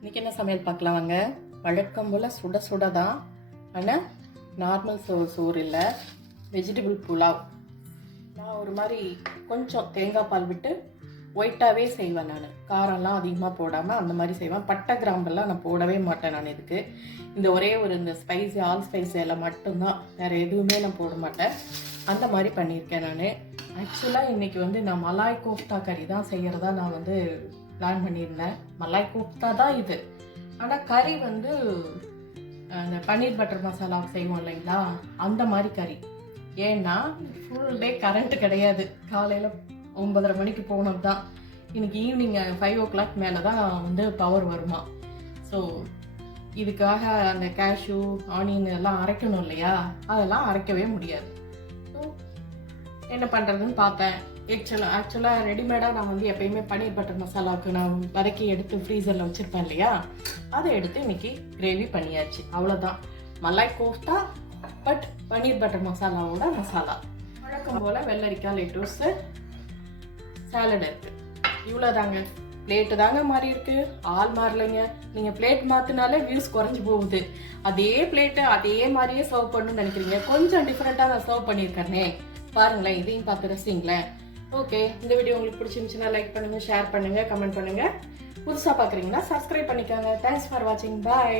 இன்றைக்கி என்ன சமையல் பார்க்கலாம் வாங்க. வழக்கம் போல் சுட சுட தான், ஆனால் நார்மல் சோறு இல்லை, வெஜிடபிள் புலாவ். நான் ஒரு மாதிரி கொஞ்சம் தேங்காய் பால் விட்டு ஒயிட்டாகவே செய்வேன். நான் காரம்லாம் அதிகமாக போடாமல் அந்த மாதிரி செய்வேன். பட்டை கிராம்பெல்லாம் நான் போடவே மாட்டேன். நான் இதுக்கு இந்த ஒரே ஒரு இந்த ஸ்பைசி ஆல் ஸ்பைசி எல்லாம் மட்டும்தான், வேறு எதுவுமே நான் போட மாட்டேன். அந்த மாதிரி பண்ணியிருக்கேன் நான். ஆக்சுவலாக இன்றைக்கி நான் மலாய் கோஃப்தா கறி தான் செய்கிறதா நான் பிளான் பண்ணியிருந்தேன். மலாய் கோஃப்தா தான் இது. ஆனால் கறி அந்த பன்னீர் பட்டர் மசாலா செய்வோம் இல்லைங்களா, அந்த மாதிரி கறி. ஏன்னா ஃபுல் டே கரண்ட்டு கிடையாது. காலையில் 9:30 மணிக்கு போனது தான். இன்னைக்கு ஈவினிங் 5 o'clock மேலே தான் பவர் வருமா. ஸோ இதுக்காக அந்த கேஷ்யூ ஆனியன் எல்லாம் அரைக்கணும் இல்லையா, அதெல்லாம் அரைக்கவே முடியாது. ஸோ என்ன பண்ணுறதுன்னு பார்த்தேன். ஆக்சுவலாக ரெடிமேடாக நான் எப்பயுமே பன்னீர் பட்டர் மசாலாவுக்கு நான் வதக்கி எடுத்து ஃப்ரீசரில் வச்சுருப்பேன் இல்லையா, அதை எடுத்து இன்னைக்கு கிரேவி பண்ணியாச்சு. அவ்வளோதான், மலாய் கோஃப்தா பட் பன்னீர் பட்டர் மசாலாவோட மசாலா. வழக்கம் போல் வெள்ளரிக்காய், லெட்டூஸு, சாலட் இருக்குது. இவ்வளோ தாங்க. பிளேட்டு தாங்க மாறி இருக்கு, ஆள் மாறலைங்க. நீங்கள் பிளேட் மாற்றினாலே வியூஸ் குறைஞ்சி போகுது. அதே பிளேட்டு அதே மாதிரியே சர்வ் பண்ணணும்னு நினைக்கிறீங்க. கொஞ்சம் டிஃப்ரெண்ட்டாக நான் சர்வ் பண்ணியிருக்கேனே, பாருங்களேன். இதையும் பார்த்து ரசிங்களேன். ஓகே, இந்த வீடியோ உங்களுக்கு பிடிச்சிருந்துச்சுன்னா லைக் பண்ணுங்கள், ஷேர் பண்ணுங்கள், கமெண்ட் பண்ணுங்கள். புதுசாக பார்க்குறீங்கன்னா சப்ஸ்கிரைப் பண்ணிக்கோங்க. தேங்க்ஸ் ஃபார் வாட்சிங். பாய்.